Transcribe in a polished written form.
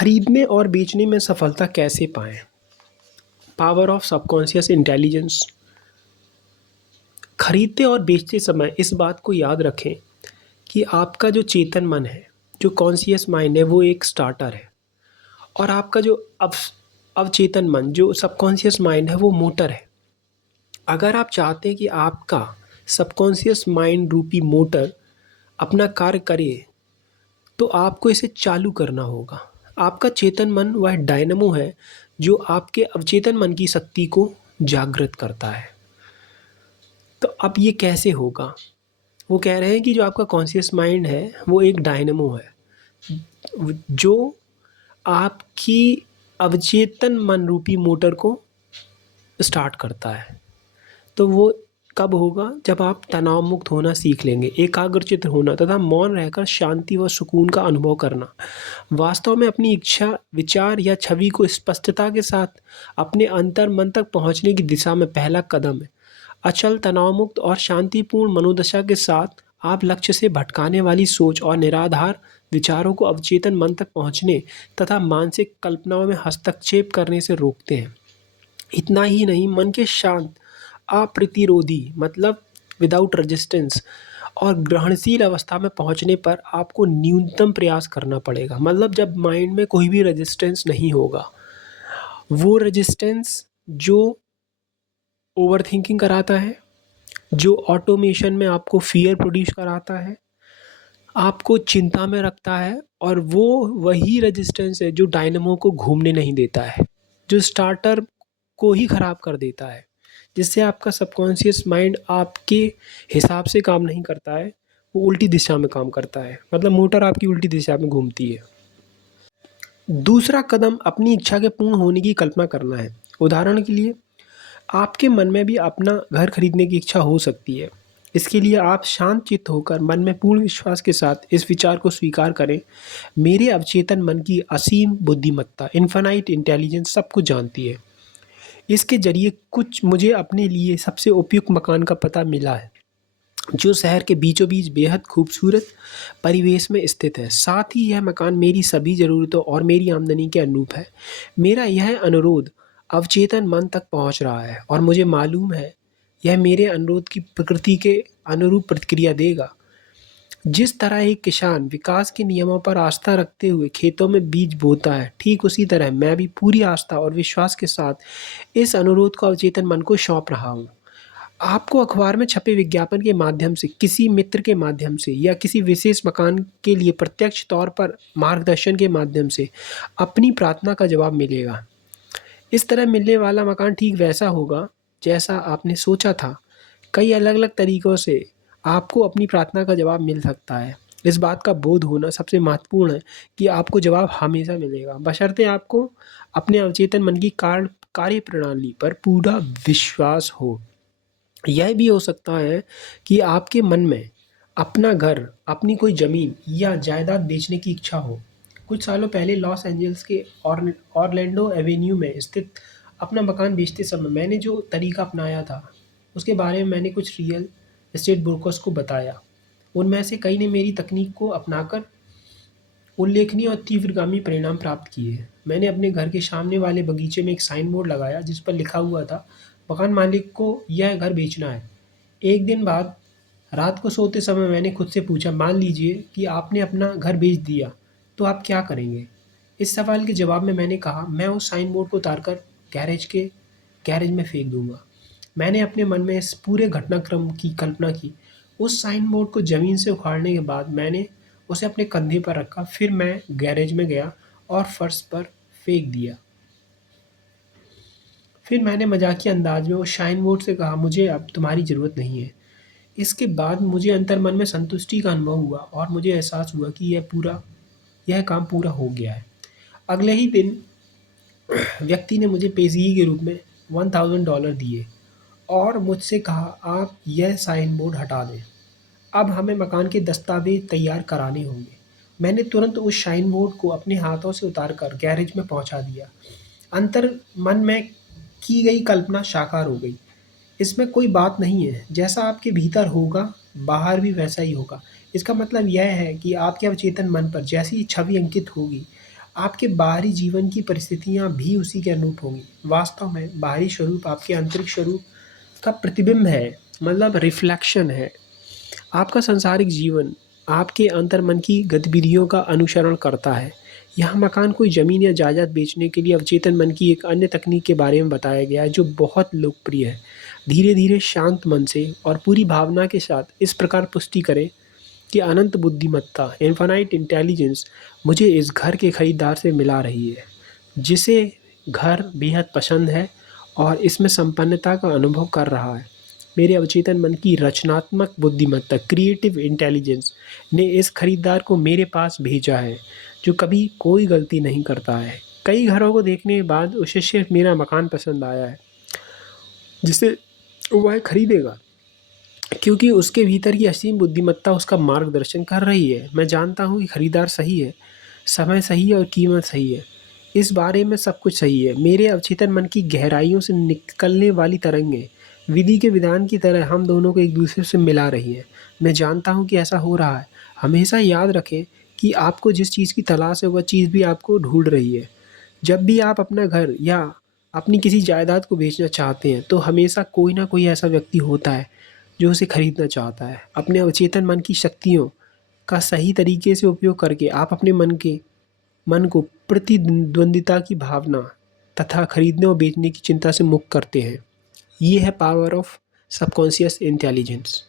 खरीदने और बेचने में सफलता कैसे पाएं? Power of subconscious intelligence. खरीदते और बेचते समय इस बात को याद रखें कि आपका जो चेतन मन है, जो कॉन्शियस माइंड है, वो एक स्टार्टर है और आपका जो अवचेतन मन, जो सबकॉन्शियस माइंड है, वो मोटर है। अगर आप चाहते हैं कि आपका सबकॉन्शियस माइंड रूपी मोटर अपना कार्य करे, तो आपको इसे चालू करना होगा। आपका चेतन मन वह डायनमो है जो आपके अवचेतन मन की शक्ति को जागृत करता है। तो अब ये कैसे होगा? वो कह रहे हैं कि जो आपका कॉन्शियस माइंड है वो एक डायनमो है जो आपकी अवचेतन मन रूपी मोटर को स्टार्ट करता है। तो वो कब होगा? जब आप तनाव मुक्त होना सीख लेंगे, एकाग्रचित्त होना तथा मौन रहकर शांति व सुकून का अनुभव करना। वास्तव में अपनी इच्छा, विचार या छवि को स्पष्टता के साथ अपने अंतर मन तक पहुंचने की दिशा में पहला कदम है। अचल, तनाव मुक्त और शांतिपूर्ण मनोदशा के साथ आप लक्ष्य से भटकाने वाली सोच और निराधार विचारों को अवचेतन मन तक पहुंचने तथा मानसिक कल्पनाओं में हस्तक्षेप करने से रोकते हैं। इतना ही नहीं, मन के शांत, अप्रतिरोधी मतलब विदाउट रेजिस्टेंस और ग्रहणशील अवस्था में पहुंचने पर आपको न्यूनतम प्रयास करना पड़ेगा। मतलब जब माइंड में कोई भी रेजिस्टेंस नहीं होगा, वो रेजिस्टेंस जो ओवर थिंकिंग कराता है, जो ऑटोमेशन में आपको फियर प्रोड्यूस कराता है, आपको चिंता में रखता है, और वो वही रेजिस्टेंस है जो डायनमो को घूमने नहीं देता है, जो स्टार्टर को ही ख़राब कर देता है, जिससे आपका सबकॉन्शियस माइंड आपके हिसाब से काम नहीं करता है, वो उल्टी दिशा में काम करता है। मतलब मोटर आपकी उल्टी दिशा में घूमती है। दूसरा कदम अपनी इच्छा के पूर्ण होने की कल्पना करना है। उदाहरण के लिए, आपके मन में भी अपना घर खरीदने की इच्छा हो सकती है। इसके लिए आप शांत चित्त होकर मन में पूर्ण विश्वास के साथ इस विचार को स्वीकार करें, मेरे अवचेतन मन की असीम बुद्धिमत्ता, इन्फिनाइट इंटेलिजेंस सब कुछ जानती है। इसके जरिए कुछ मुझे अपने लिए सबसे उपयुक्त मकान का पता मिला है, जो शहर के बीचों बीच बेहद खूबसूरत परिवेश में स्थित है। साथ ही यह मकान मेरी सभी ज़रूरतों और मेरी आमदनी के अनुरूप है। मेरा यह अनुरोध अवचेतन मन तक पहुंच रहा है और मुझे मालूम है यह मेरे अनुरोध की प्रकृति के अनुरूप प्रतिक्रिया देगा। जिस तरह एक किसान विकास के नियमों पर आस्था रखते हुए खेतों में बीज बोता है, ठीक उसी तरह मैं भी पूरी आस्था और विश्वास के साथ इस अनुरोध को अवचेतन मन को सौंप रहा हूँ। आपको अखबार में छपे विज्ञापन के माध्यम से, किसी मित्र के माध्यम से या किसी विशेष मकान के लिए प्रत्यक्ष तौर पर मार्गदर्शन के माध्यम से अपनी प्रार्थना का जवाब मिलेगा। इस तरह मिलने वाला मकान ठीक वैसा होगा जैसा आपने सोचा था। कई अलग अलग तरीक़ों से आपको अपनी प्रार्थना का जवाब मिल सकता है। इस बात का बोध होना सबसे महत्वपूर्ण है कि आपको जवाब हमेशा मिलेगा, बशर्ते आपको अपने अवचेतन मन की कार्यप्रणाली पर पूरा विश्वास हो। यह भी हो सकता है कि आपके मन में अपना घर, अपनी कोई ज़मीन या जायदाद बेचने की इच्छा हो। कुछ सालों पहले लॉस एंजल्स के ऑरलैंडो एवेन्यू में स्थित अपना मकान बेचते समय मैंने जो तरीका अपनाया था, उसके बारे में मैंने कुछ रियल एस्टेट ब्रोकर्स को बताया। उनमें से कई ने मेरी तकनीक को अपनाकर उल्लेखनीय और तीव्रगामी परिणाम प्राप्त किए। मैंने अपने घर के सामने वाले बगीचे में एक साइन बोर्ड लगाया जिस पर लिखा हुआ था, मकान मालिक को यह घर बेचना है। एक दिन बाद रात को सोते समय मैंने खुद से पूछा, मान लीजिए कि आपने अपना घर बेच दिया, तो आप क्या करेंगे? इस सवाल के जवाब में मैंने कहा, मैं उस साइन बोर्ड को उतारकर गैरेज में फेंक दूंगा। मैंने अपने मन में इस पूरे घटनाक्रम की कल्पना की। उस साइन बोर्ड को ज़मीन से उखाड़ने के बाद मैंने उसे अपने कंधे पर रखा, फिर मैं गैरेज में गया और फर्श पर फेंक दिया। फिर मैंने मजाकिया अंदाज में उस साइन बोर्ड से कहा, मुझे अब तुम्हारी ज़रूरत नहीं है। इसके बाद मुझे अंतर्मन में संतुष्टि का अनुभव हुआ और मुझे एहसास हुआ कि यह काम पूरा हो गया है। अगले ही दिन व्यक्ति ने मुझे पेशगी के रूप में $1000 दिए और मुझसे कहा, आप यह साइन बोर्ड हटा दें। अब हमें मकान के दस्तावेज तैयार कराने होंगे। मैंने तुरंत उस साइन बोर्ड को अपने हाथों से उतारकर गैरेज में पहुंचा दिया। अंतर मन में की गई कल्पना साकार हो गई। इसमें कोई बात नहीं है, जैसा आपके भीतर होगा बाहर भी वैसा ही होगा। इसका मतलब यह है कि आपके अवचेतन मन पर जैसी छवि अंकित होगी, आपके बाहरी जीवन की परिस्थितियाँ भी उसी के अनुरूप होंगी। वास्तव में बाहरी स्वरूप आपके आंतरिक स्वरूप का प्रतिबिंब है, मतलब रिफ्लेक्शन है। आपका सांसारिक जीवन आपके अंतर्मन की गतिविधियों का अनुसरण करता है। यहाँ मकान कोई ज़मीन या जायदाद बेचने के लिए अवचेतन मन की एक अन्य तकनीक के बारे में बताया गया है जो बहुत लोकप्रिय है। धीरे धीरे शांत मन से और पूरी भावना के साथ इस प्रकार पुष्टि करें कि अनंत बुद्धिमत्ता इन्फानाइट इंटेलिजेंस मुझे इस घर के खरीदार से मिला रही है, जिसे घर बेहद पसंद है और इसमें संपन्नता का अनुभव कर रहा है। मेरे अवचेतन मन की रचनात्मक बुद्धिमत्ता क्रिएटिव इंटेलिजेंस ने इस खरीदार को मेरे पास भेजा है जो कभी कोई गलती नहीं करता है। कई घरों को देखने के बाद उसे सिर्फ मेरा मकान पसंद आया है जिसे वह खरीदेगा, क्योंकि उसके भीतर की असीम बुद्धिमत्ता उसका मार्गदर्शन कर रही है। मैं जानता हूँ कि खरीदार सही है, समय सही है और कीमत सही है। इस बारे में सब कुछ सही है। मेरे अवचेतन मन की गहराइयों से निकलने वाली तरंगें विधि के विधान की तरह हम दोनों को एक दूसरे से मिला रही हैं। मैं जानता हूँ कि ऐसा हो रहा है। हमेशा याद रखें कि आपको जिस चीज़ की तलाश है वह चीज़ भी आपको ढूंढ रही है। जब भी आप अपना घर या अपनी किसी जायदाद को बेचना चाहते हैं तो हमेशा कोई ना कोई ऐसा व्यक्ति होता है जो उसे खरीदना चाहता है। अपने अवचेतन मन की शक्तियों का सही तरीके से उपयोग करके आप अपने मन को प्रतिद्वंदिता की भावना तथा खरीदने और बेचने की चिंता से मुक्त करते हैं। ये है पावर ऑफ सबकॉन्शियस इंटेलिजेंस।